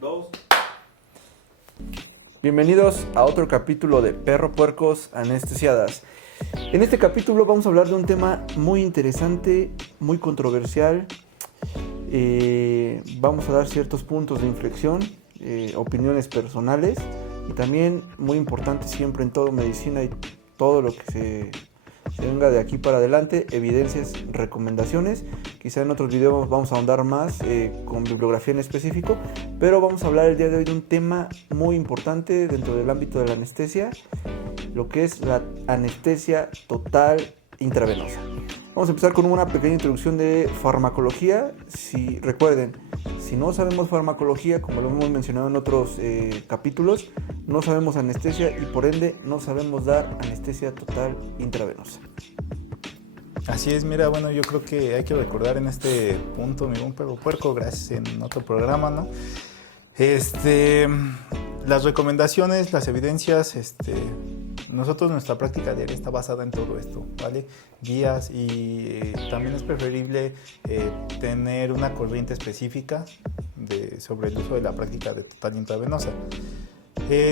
Dos. Bienvenidos a otro capítulo de Perro Puercos Anestesiadas. En este capítulo vamos a hablar de un tema muy interesante, muy controversial. Vamos a dar ciertos puntos de inflexión, opiniones personales y también muy importante siempre en todo medicina y todo lo que se venga de aquí para adelante, evidencias, recomendaciones. Quizá en otros videos vamos a ahondar más con bibliografía en específico, pero vamos a hablar el día de hoy de un tema muy importante dentro del ámbito de la anestesia, lo que es la anestesia total intravenosa. Vamos a empezar con una pequeña introducción de farmacología. Recuerden, si no sabemos farmacología, como lo hemos mencionado en otros capítulos, no sabemos anestesia y por ende no sabemos dar anestesia total intravenosa. Así es, mira, bueno, yo creo que hay que recordar en este punto, mi buen perro puerco, gracias en otro programa, ¿no? Las recomendaciones, las evidencias, nosotros nuestra práctica diaria está basada en todo esto, ¿vale? Guías y también es preferible tener una corriente específica sobre el uso de la práctica de total intravenosa.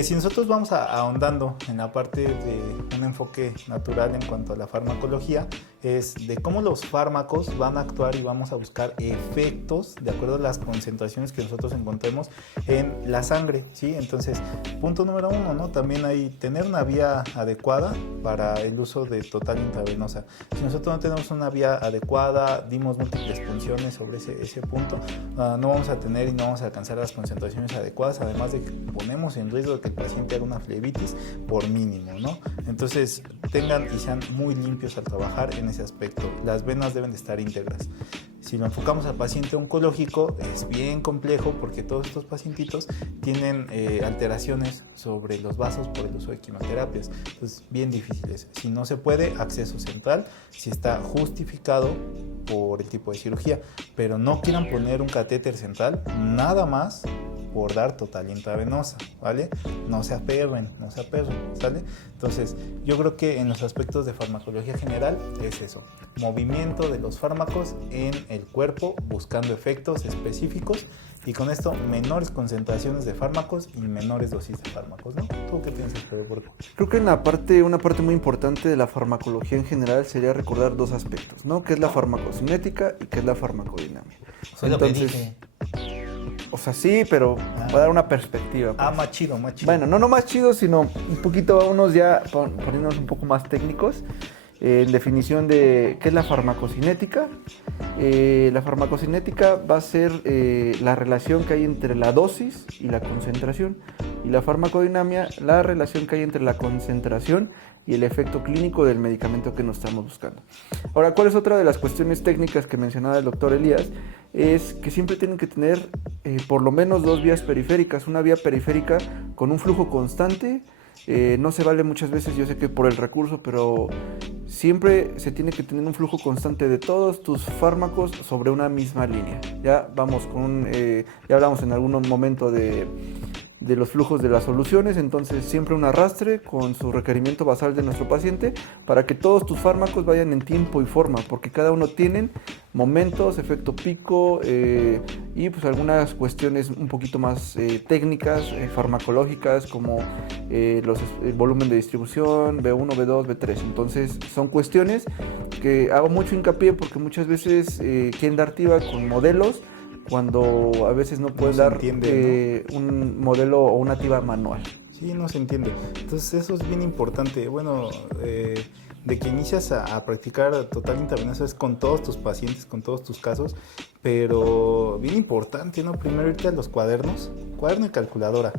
Si nosotros vamos ahondando en la parte de un enfoque natural en cuanto a la farmacología, es de cómo los fármacos van a actuar y vamos a buscar efectos de acuerdo a las concentraciones que nosotros encontremos en la sangre, ¿sí? Entonces, punto número 1, ¿no? También hay tener una vía adecuada para el uso de total intravenosa. Si nosotros no tenemos una vía adecuada, dimos múltiples punciones sobre ese punto, no vamos a tener y no vamos a alcanzar las concentraciones adecuadas, además de que ponemos en riesgo de que el paciente haga una flebitis por mínimo, ¿no? Entonces, tengan y sean muy limpios al trabajar en ese aspecto. Las venas deben de estar íntegras. Si lo enfocamos al paciente oncológico, es bien complejo porque todos estos pacientitos tienen alteraciones sobre los vasos por el uso de quimioterapias. Entonces, bien difíciles. Si no se puede, acceso central, si está justificado por el tipo de cirugía. Pero no quieran poner un catéter central, nada más por dar total intravenosa, ¿vale? No se aperren, ¿sale? Entonces, yo creo que en los aspectos de farmacología general es eso, movimiento de los fármacos en el cuerpo, buscando efectos específicos y con esto menores concentraciones de fármacos y menores dosis de fármacos, ¿no? ¿Tú qué piensas, Pedro Puerco? Creo que una parte muy importante de la farmacología en general sería recordar dos aspectos, ¿no? Que es la farmacocinética y que es la farmacodinámica. Soy lo que dije. O sea, sí, pero va a dar una perspectiva. Pues. Más chido. Bueno, no más chido, sino un poquito, unos ya poniéndonos un poco más técnicos. En definición de qué es la farmacocinética. La farmacocinética va a ser la relación que hay entre la dosis y la concentración. Y la farmacodinamia, la relación que hay entre la concentración y el efecto clínico del medicamento que nos estamos buscando. Ahora, ¿cuál es otra de las cuestiones técnicas que mencionaba el doctor Elías? Es que siempre tienen que tener por lo menos dos vías periféricas. Una vía periférica con un flujo constante. No se vale muchas veces, yo sé que por el recurso, pero siempre se tiene que tener un flujo constante de todos tus fármacos sobre una misma línea. Ya vamos ya hablamos en algún momento de los flujos de las soluciones, entonces siempre un arrastre con su requerimiento basal de nuestro paciente para que todos tus fármacos vayan en tiempo y forma, porque cada uno tienen momentos, efecto pico y pues algunas cuestiones un poquito más técnicas, farmacológicas, como el volumen de distribución, B1, B2, B3. Entonces son cuestiones que hago mucho hincapié porque muchas veces quieren dar TIVA con modelos cuando a veces no puedes dar ¿no? Un modelo o una TIVA manual. Sí, no se entiende. Entonces eso es bien importante. Bueno, de que inicias a practicar total intravenosa es con todos tus pacientes, con todos tus casos, pero bien importante, ¿no? Primero irte a los cuaderno y calculadora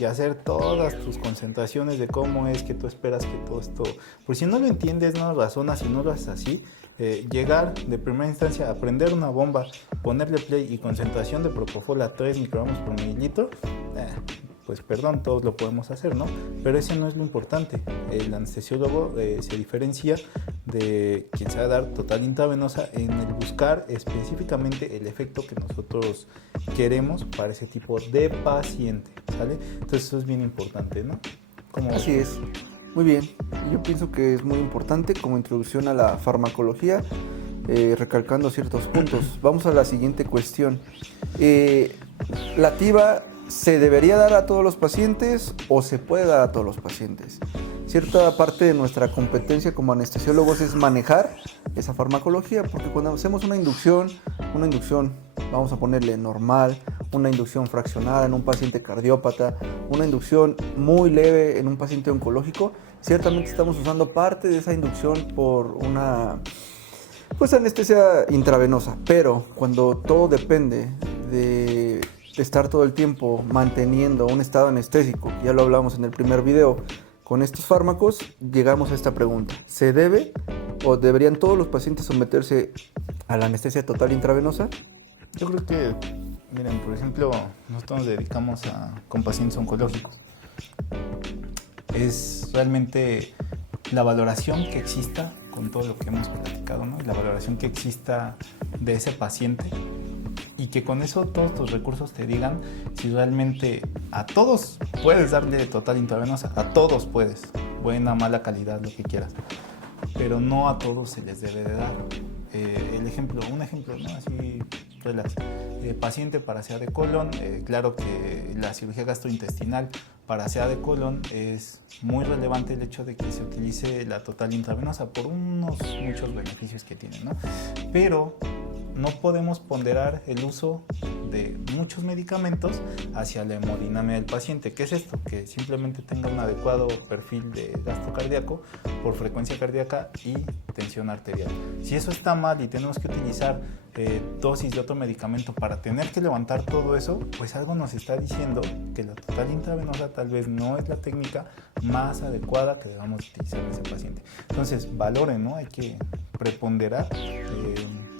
y hacer todas tus concentraciones de cómo es que tú esperas que todo esto... Por si no lo entiendes, no lo razonas y no lo haces así, llegar de primera instancia a prender una bomba, ponerle play y concentración de propofol a 3 microgramos por mililitro, pues perdón, todos lo podemos hacer, ¿no? Pero ese no es lo importante. El anestesiólogo se diferencia de quien sabe dar total intravenosa en el buscar específicamente el efecto que nosotros queremos para ese tipo de paciente, ¿sale? Entonces eso es bien importante, ¿no? Así es. Muy bien. Yo pienso que es muy importante como introducción a la farmacología, recalcando ciertos puntos. Vamos a la siguiente cuestión. La TIVA ¿Se debería dar a todos los pacientes o se puede dar a todos los pacientes? Cierta parte de nuestra competencia como anestesiólogos es manejar esa farmacología, porque cuando hacemos una inducción, vamos a ponerle normal, una inducción fraccionada en un paciente cardiópata, una inducción muy leve en un paciente oncológico, ciertamente estamos usando parte de esa inducción por una anestesia intravenosa, pero cuando todo depende de estar todo el tiempo manteniendo un estado anestésico, ya lo hablamos en el primer video, con estos fármacos llegamos a esta pregunta: ¿se debe o deberían todos los pacientes someterse a la anestesia total intravenosa? Yo creo que, miren, por ejemplo, nosotros nos dedicamos con pacientes oncológicos. Es realmente la valoración que exista con todo lo que hemos platicado, ¿no? La valoración que exista de ese paciente, y que con eso todos tus recursos te digan si realmente a todos puedes darle total intravenosa, a todos puedes, buena, mala calidad, lo que quieras, pero no a todos se les debe de dar. Un ejemplo, ¿no? Así, relax. Paciente para CA de colon, claro que la cirugía gastrointestinal para CA de colon es muy relevante el hecho de que se utilice la total intravenosa por muchos beneficios que tiene, ¿no? Pero no podemos ponderar el uso de muchos medicamentos hacia la hemodinamia del paciente. ¿Qué es esto? Que simplemente tenga un adecuado perfil de gasto cardíaco por frecuencia cardíaca y tensión arterial. Si eso está mal y tenemos que utilizar dosis de otro medicamento para tener que levantar todo eso, pues algo nos está diciendo que la total intravenosa tal vez no es la técnica más adecuada que debamos utilizar en ese paciente. Entonces, valoren, ¿no? Hay que preponderar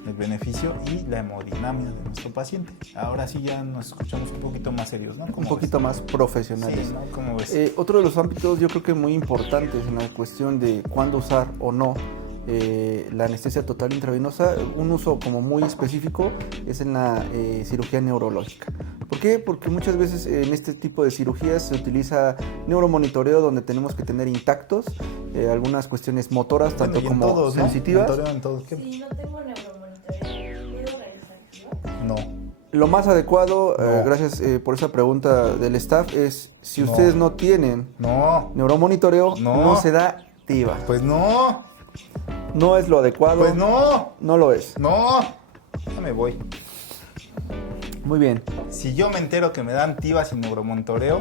el beneficio y la hemodinamia de nuestro paciente. Ahora sí ya nos escuchamos un poquito más serios, ¿no? Un poquito más profesionales. Sí, ¿no? ¿Cómo ves? Otro de los ámbitos yo creo que muy importantes en la cuestión de cuándo usar o no la anestesia total intravenosa, un uso como muy específico es en la cirugía neurológica. ¿Por qué? Porque muchas veces en este tipo de cirugías se utiliza neuromonitoreo, donde tenemos que tener intactos algunas cuestiones motoras, tanto como todos, sensitivas. ¿no? En todos. ¿Qué? Si no tengo neuromonitoreo, ¿puedo realizar? No. Lo más adecuado, No. gracias por esa pregunta del staff, es si ustedes no tienen neuromonitoreo, no se da TIVA. Pues no. No es lo adecuado. Pues no. No lo es. No. Ya me voy. Muy bien. Si yo me entero que me dan TIVA sin neuromonitoreo,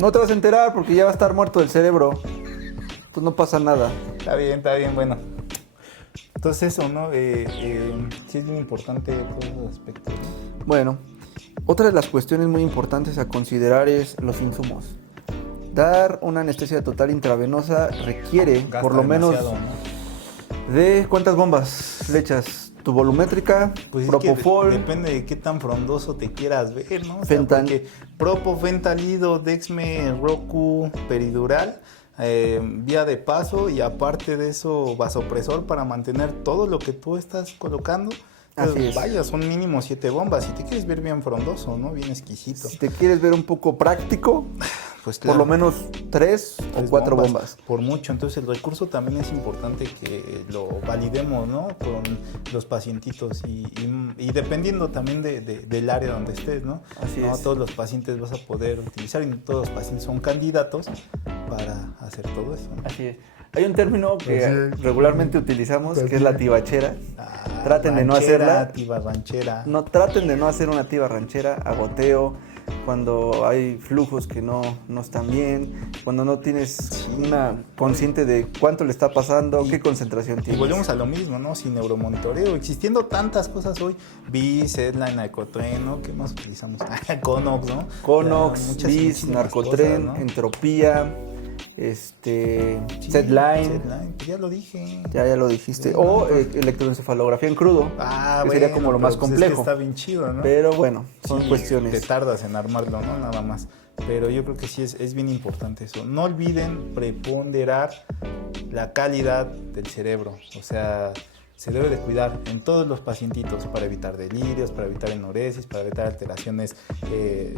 No te vas a enterar porque ya va a estar muerto el cerebro. Pues no pasa nada. está bien, bueno. Entonces eso, ¿no? Sí es bien importante todos esos aspectos, ¿no? Bueno, otra de las cuestiones muy importantes a considerar es los insumos. Dar una anestesia total intravenosa requiere Gasta por lo menos demasiado, ¿no? de ¿cuántas bombas le echas? Tu volumétrica, Pues propofol. depende de qué tan frondoso te quieras ver, ¿no? O sea, Fentan. porque propo, fentanido, dexme, roku, peridural, vía de paso, y aparte de eso vasopresor para mantener todo lo que tú estás colocando. Así Pues, es. vaya, son mínimo 7 bombas. Si te quieres ver bien frondoso, ¿no? Bien exquisito. Si te quieres ver un poco práctico, Pues por lo menos 3 o 3 4 bombas. Por mucho. Entonces el recurso también es importante que lo validemos, ¿no? Con los pacientitos y dependiendo también del área donde estés, ¿no? Así No es. todos los pacientes vas a poder utilizar y no todos los pacientes son candidatos para hacer todo eso, ¿no? Así es. Hay un término que Pues sí. regularmente utilizamos, Pues que es sí. la tibachera. Ah, Traten de no hacerla. Tiba ranchera. No, traten de no hacer una tiba ranchera a goteo, cuando hay flujos que no están bien, cuando no tienes una consciente de cuánto le está pasando, qué concentración Y tienes. volvemos a lo mismo, ¿no? Sin neuromonitoreo, existiendo tantas cosas hoy, BIS, Edline, Narcotren, ¿no? ¿Qué más utilizamos? Conox, ¿no? Conox, Muchas, BIS, muchísimas Narcotren, cosas, ¿no? Entropía, Sí, Setline, Setline, pues ya lo dije. ya lo dijiste, Sí, o no, electroencefalografía en crudo, Ah, que sería como lo más pero, pues, complejo. es que está bien chido, ¿no? Pero bueno, son Sí, cuestiones. Te tardas en armarlo, ¿no? Nada más. Pero yo creo que sí es bien importante eso. No olviden preponderar la calidad del cerebro. O sea, se debe de cuidar en todos los pacientitos para evitar delirios, para evitar enuresis, para evitar alteraciones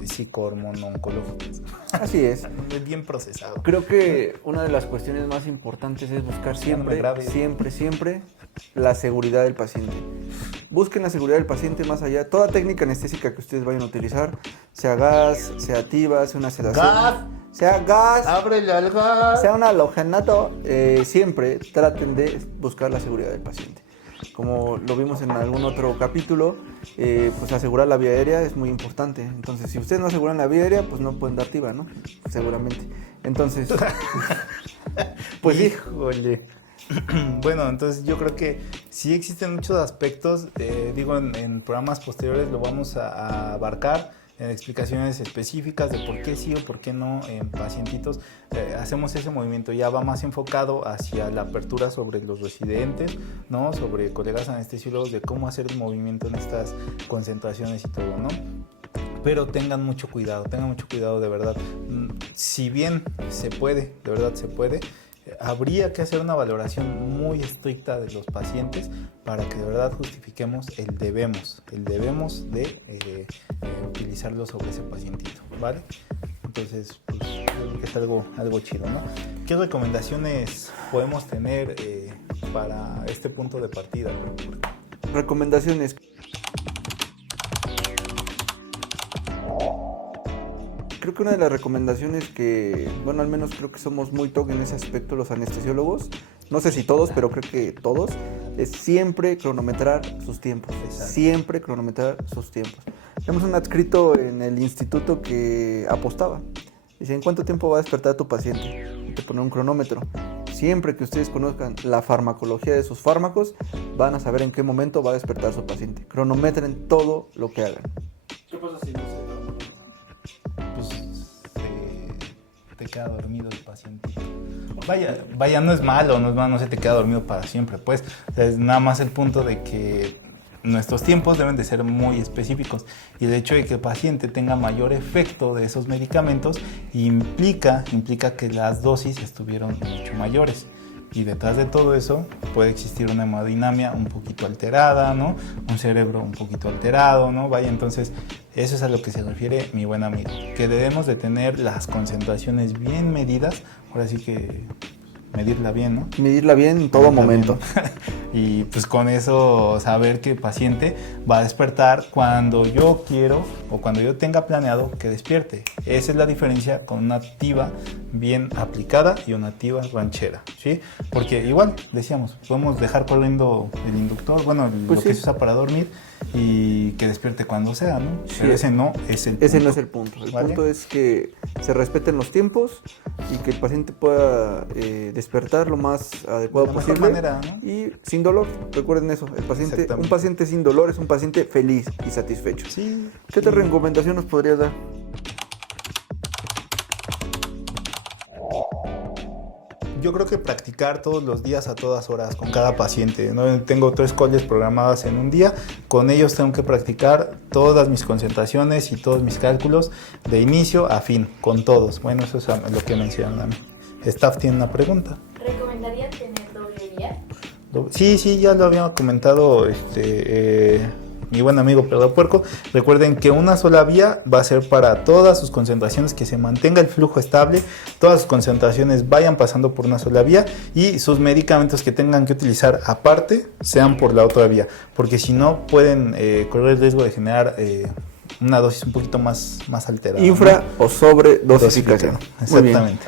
psicohormono-oncológicas. Así es. Bien procesado. Creo que una de las cuestiones más importantes es buscar Ya no me siempre, grabes. siempre la seguridad del paciente. Busquen la seguridad del paciente más allá. Toda técnica anestésica que ustedes vayan a utilizar, sea gas, sea activa, sea una sedación, ¡Gas! sea gas, ¡Ábrele al gas! sea un halogenato, siempre traten de buscar la seguridad del paciente. Como lo vimos en algún otro capítulo, pues asegurar la vía aérea es muy importante. Entonces, si ustedes no aseguran la vía aérea, pues no pueden dar activa, ¿no? Seguramente. Entonces, pues sí. Híjole. Bueno, entonces yo creo que sí existen muchos aspectos, en programas posteriores lo vamos a abarcar en explicaciones específicas de por qué sí o por qué no en pacientitos hacemos ese movimiento. Ya va más enfocado hacia la apertura sobre los residentes, ¿no? Sobre colegas anestesiólogos de cómo hacer el movimiento en estas concentraciones y todo, ¿no? Pero tengan mucho cuidado de verdad. Si bien se puede, de verdad se puede, habría que hacer una valoración muy estricta de los pacientes para que de verdad justifiquemos el debemos de utilizarlo sobre ese pacientito, ¿vale? Entonces, pues, yo creo que es algo chido, ¿no? ¿Qué recomendaciones podemos tener para este punto de partida? Recomendaciones. Creo que una de las recomendaciones que, bueno, al menos creo que somos muy TOC en ese aspecto los anestesiólogos, no sé si todos, pero creo que todos, es siempre cronometrar sus tiempos. Exacto. Siempre cronometrar sus tiempos. Tenemos un adscrito en el instituto que apostaba. Dice, ¿en cuánto tiempo va a despertar tu paciente? Y te pone un cronómetro. Siempre que ustedes conozcan la farmacología de sus fármacos, van a saber en qué momento va a despertar su paciente. Cronometren todo lo que hagan. ¿Qué pasa si no se duerme? Pues te queda dormido el paciente. Vaya, no es malo, no se te queda dormido para siempre, pues. O sea, es nada más el punto de que nuestros tiempos deben de ser muy específicos y el hecho de que el paciente tenga mayor efecto de esos medicamentos implica que las dosis estuvieron mucho mayores. Y detrás de todo eso puede existir una hemodinamia un poquito alterada, ¿no? Un cerebro un poquito alterado, ¿no? Vaya, entonces eso es a lo que se refiere mi buen amigo. Que debemos de tener las concentraciones bien medidas, ahora sí que medirla bien, ¿no? Medirla bien en todo momento. Y pues con eso saber que el paciente va a despertar cuando yo quiero o cuando yo tenga planeado que despierte. Esa es la diferencia con una activa bien aplicada y una activa ranchera, ¿sí? Porque igual, decíamos, podemos dejar corriendo el inductor, bueno, pues lo sí, que se usa para dormir y que despierte cuando sea, ¿no? Sí. Pero ese no es el punto. Ese no es el punto. El ¿Vale? punto es que se respeten los tiempos y que el paciente pueda despertar lo más adecuado De la mejor posible manera, ¿no? y sin dolor. Recuerden eso, Exactamente. un paciente sin dolor es un paciente feliz y satisfecho. Sí. ¿Qué otra recomendación nos podrías dar? Yo creo que practicar todos los días a todas horas con cada paciente, ¿no? Tengo 3 calls programadas en un día, con ellos tengo que practicar todas mis concentraciones y todos mis cálculos de inicio a fin, con todos. Bueno, eso es lo que mencionan a mí. Staff tiene una pregunta. ¿Recomendaría tener doble vía? Sí, ya lo había comentado mi buen amigo Pedro Puerco. Recuerden que una sola vía va a ser para todas sus concentraciones, que se mantenga el flujo estable, todas sus concentraciones vayan pasando por una sola vía y sus medicamentos que tengan que utilizar aparte sean por la otra vía, porque si no pueden correr el riesgo de generar una dosis un poquito más alterada. Infra, ¿no? o sobre dosificación. Muy bien. Exactamente.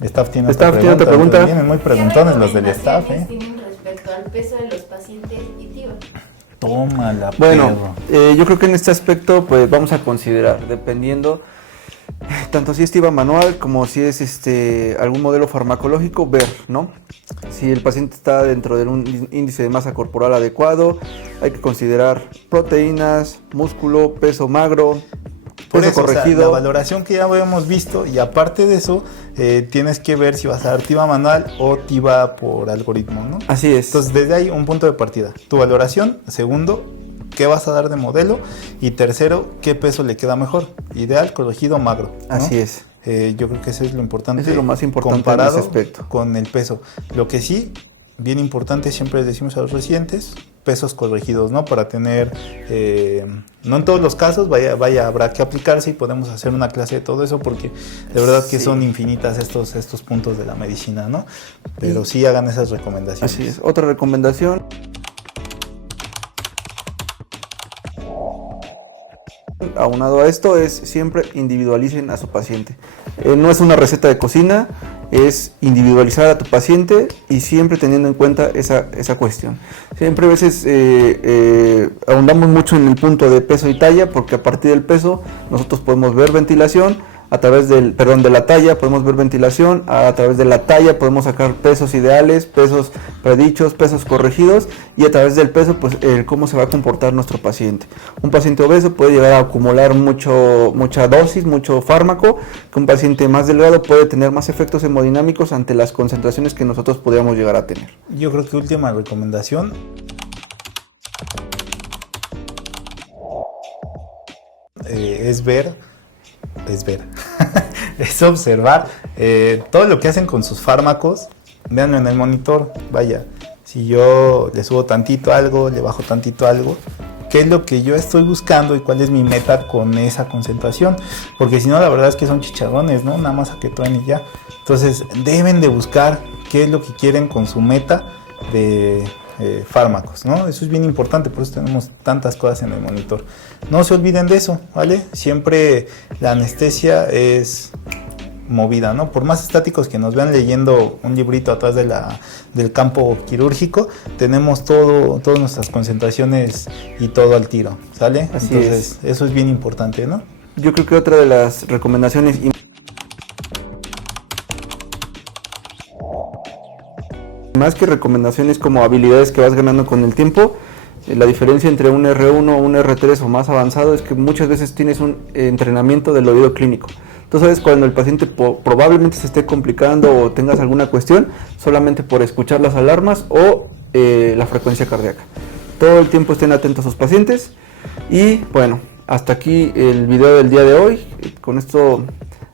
Staff tiene Staff otra tiene otra pregunta. pregunta. Vienen muy ¿Qué preguntones los del staff, recomendaciones tienen respecto al peso de los pacientes y TIVA? Tómala, Bueno, perro. yo creo que en este aspecto pues vamos a considerar, dependiendo tanto si es TIVA manual como si es algún modelo farmacológico, ver, ¿no? Si el paciente está dentro de un índice de masa corporal adecuado, hay que considerar proteínas, músculo, peso magro, Por peso eso, corregido. la valoración que ya habíamos visto, y aparte de eso, tienes que ver si vas a dar TIVA manual o TIVA por algoritmo, ¿no? Así es. Entonces, desde ahí un punto de partida. Tu valoración, segundo, qué vas a dar de modelo, y tercero, qué peso le queda mejor. Ideal, corregido, magro, ¿no? Así es. Yo creo que eso es lo importante. Eso es lo más importante comparado en ese aspecto. con el peso. Lo que sí, bien importante, siempre les decimos a los residentes, pesos corregidos, ¿no? Para tener, no en todos los casos, habrá que aplicarse y podemos hacer una clase de todo eso porque de verdad que Sí. son infinitas estos puntos de la medicina, ¿no? Pero sí hagan esas recomendaciones. Así es. Otra recomendación. Aunado a esto es siempre individualicen a su paciente. No es una receta de cocina, es individualizar a tu paciente y siempre teniendo en cuenta esa cuestión. Siempre a veces ahondamos mucho en el punto de peso y talla porque a partir del peso nosotros podemos ver ventilación. A través de la talla podemos ver ventilación, a través de la talla podemos sacar pesos ideales, pesos predichos, pesos corregidos y a través del peso pues cómo se va a comportar nuestro paciente. Un paciente obeso puede llegar a acumular mucha dosis, mucho fármaco, que un paciente más delgado puede tener más efectos hemodinámicos ante las concentraciones que nosotros podríamos llegar a tener. Yo creo que última recomendación. Es ver, es observar todo lo que hacen con sus fármacos, véanlo en el monitor, vaya, si yo le subo tantito algo, le bajo tantito algo, qué es lo que yo estoy buscando y cuál es mi meta con esa concentración, porque si no la verdad es que son chicharrones, ¿no? Nada más a que truene y ya. Entonces deben de buscar qué es lo que quieren con su meta de fármacos, ¿no? Eso es bien importante, por eso tenemos tantas cosas en el monitor. No se olviden de eso, ¿vale? Siempre la anestesia es movida, ¿no? Por más estáticos que nos vean leyendo un librito atrás del campo quirúrgico, tenemos todas nuestras concentraciones y todo al tiro, ¿sale? Así Entonces, eso es bien importante, ¿no? Yo creo que otra de las recomendaciones más que recomendaciones como habilidades que vas ganando con el tiempo, la diferencia entre un R1 o un R3 o más avanzado es que muchas veces tienes un entrenamiento del oído clínico. Tú sabes cuando el paciente probablemente se esté complicando o tengas alguna cuestión solamente por escuchar las alarmas o la frecuencia cardíaca. Todo el tiempo estén atentos a sus pacientes y bueno, hasta aquí el video del día de hoy. Con esto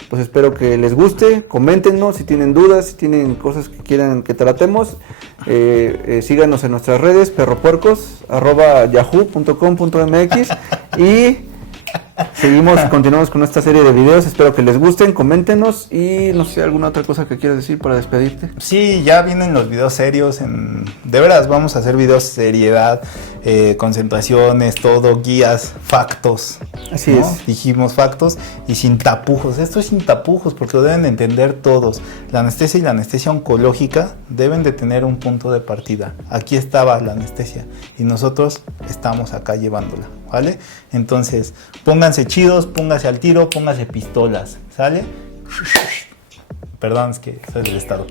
pues espero que les guste, coméntenos si tienen dudas, si tienen cosas que quieran que tratemos, síganos en nuestras redes, perropuercos@yahoo.com.mx y continuamos con esta serie de videos, espero que les gusten, coméntenos y no sé, alguna otra cosa que quieras decir para despedirte. Sí, ya vienen los videos serios, de veras vamos a hacer videos seriedad, concentraciones, todo, guías, factos. Así ¿no? es. Dijimos factos y sin tapujos. Esto es sin tapujos porque lo deben de entender todos. La anestesia y la anestesia oncológica deben de tener un punto de partida. Aquí estaba la anestesia y nosotros estamos acá llevándola, ¿vale? Entonces, pónganse chidos, pónganse al tiro, pónganse pistolas, ¿sale? Perdón, es que soy del estado.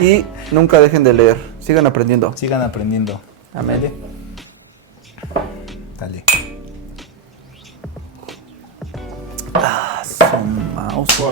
Y nunca dejen de leer, sigan aprendiendo. Sigan aprendiendo. Amén. Dale. Su mouse.